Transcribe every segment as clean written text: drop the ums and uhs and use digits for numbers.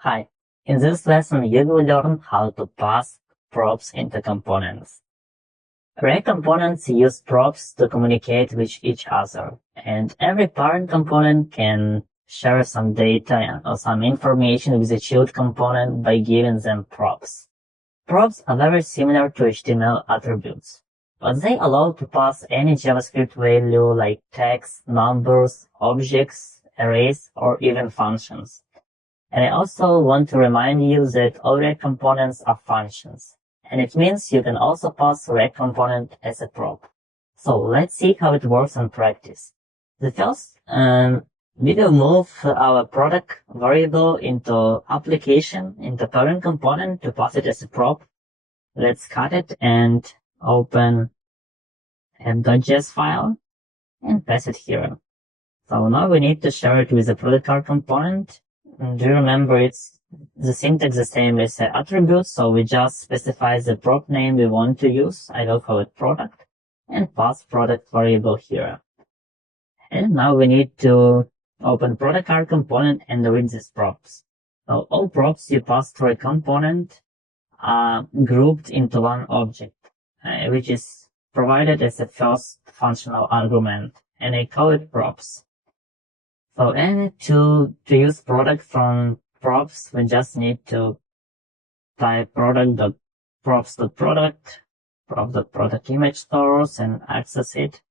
Hi, in this lesson you will learn how to pass props into components. Array components use props to communicate with each other, and every parent component can share some data or some information with a child component by giving them props. Props are very similar to HTML attributes, but they allow to pass any JavaScript value like text, numbers, objects, arrays, or even functions. And I also want to remind you that all React components are functions, and it means you can also pass React component as a prop. So let's see how it works in practice. The first, we will move our product variable into application, into parent component to pass it as a prop. Let's cut it and open app.js file and pass it here. So now we need to share it with the product card component. Do you remember it's the syntax the same as the attribute, so we just specify the prop name we want to use. I will call it product and pass product variable here. And now we need to open product card component and read these props. So all props you pass through a component are grouped into one object, which is provided as the first functional argument, and I call it props. So, and to use product from props, we just need to type product.props.product, prop.product image stores, and access it.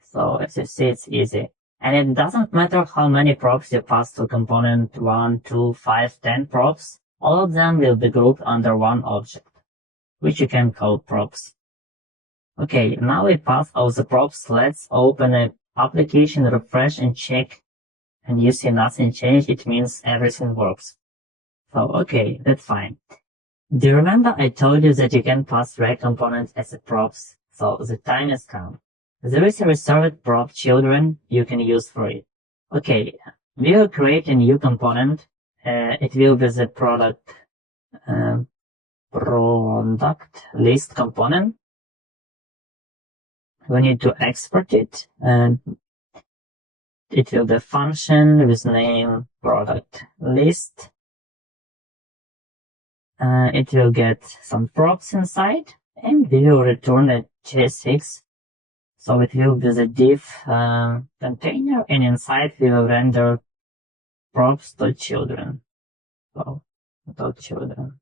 So as you see, it's easy. And it doesn't matter how many props you pass to component 1, 2, 5, 10 props, all of them will be grouped under one object, which you can call props. Okay, now we pass all the props. Let's open an application, refresh and check, and you see nothing changed. It means everything works. So, okay, that's fine. Do you remember I told you that you can pass React components as a props? So the time has come. There is a reserved prop children you can use for it. Okay, we will create a new component. It will be the product list component. We need to export it, and it will be a function with name product list. It will get some props inside, and we will return a JSX. So it will be the div container, and inside we will render props.children. So, .children.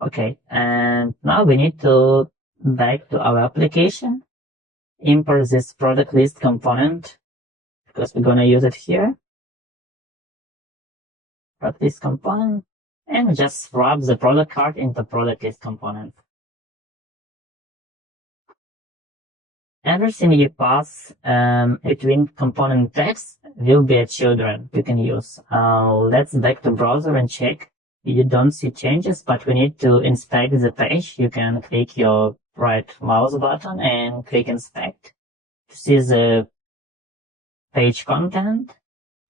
Okay, and now we need to back to our application, import this product list component, because we're gonna use it here. Product list component, and just wrap the product card into product list component. Everything you pass between component text will be a children you can use. Let's back to browser and check. You don't see changes, but we need to inspect the page. You can click your right mouse button and click inspect to see the page content,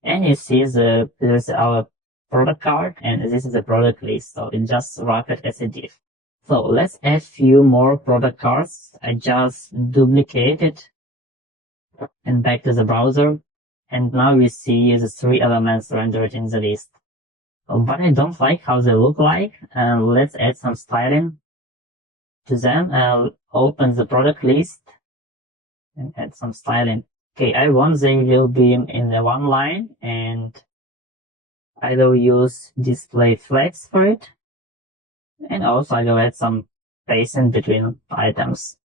and you see there's our product card, and this is the product list. So it just wrap it as a div. So let's add few more product cards. I just duplicate it and back to the browser. And now we see the 3 elements rendered in the list. But I don't like how they look like. Let's add some styling to them. I'll open the product list and add some styling. Okay, I want they will be in the one line, and I will use display flex for it. And also I will add some spacing between items,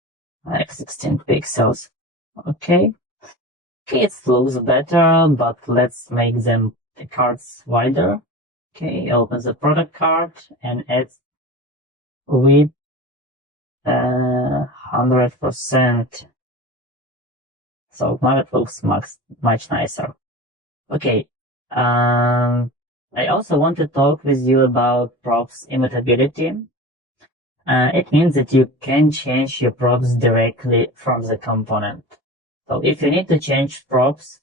like 16 pixels. Okay, it looks better, but let's make them the cards wider. Okay, open the product card and add width 100%. So now it looks much nicer. Okay, I also want to talk with you about props immutability. It means that you can change your props directly from the component. So if you need to change props,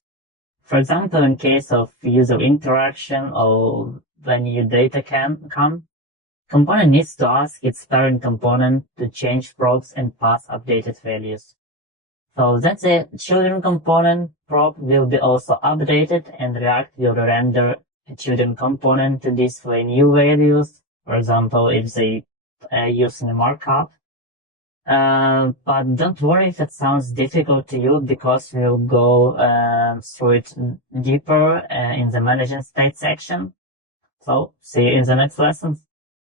for example, in case of user interaction or when your data can come, component needs to ask its parent component to change props and pass updated values. So that's a children component. prop will be also updated, and React will render a children component to display new values. For example, if they use a markup. But don't worry if it sounds difficult to you, because we'll go through it deeper in the managing state section. So see you in the next lesson.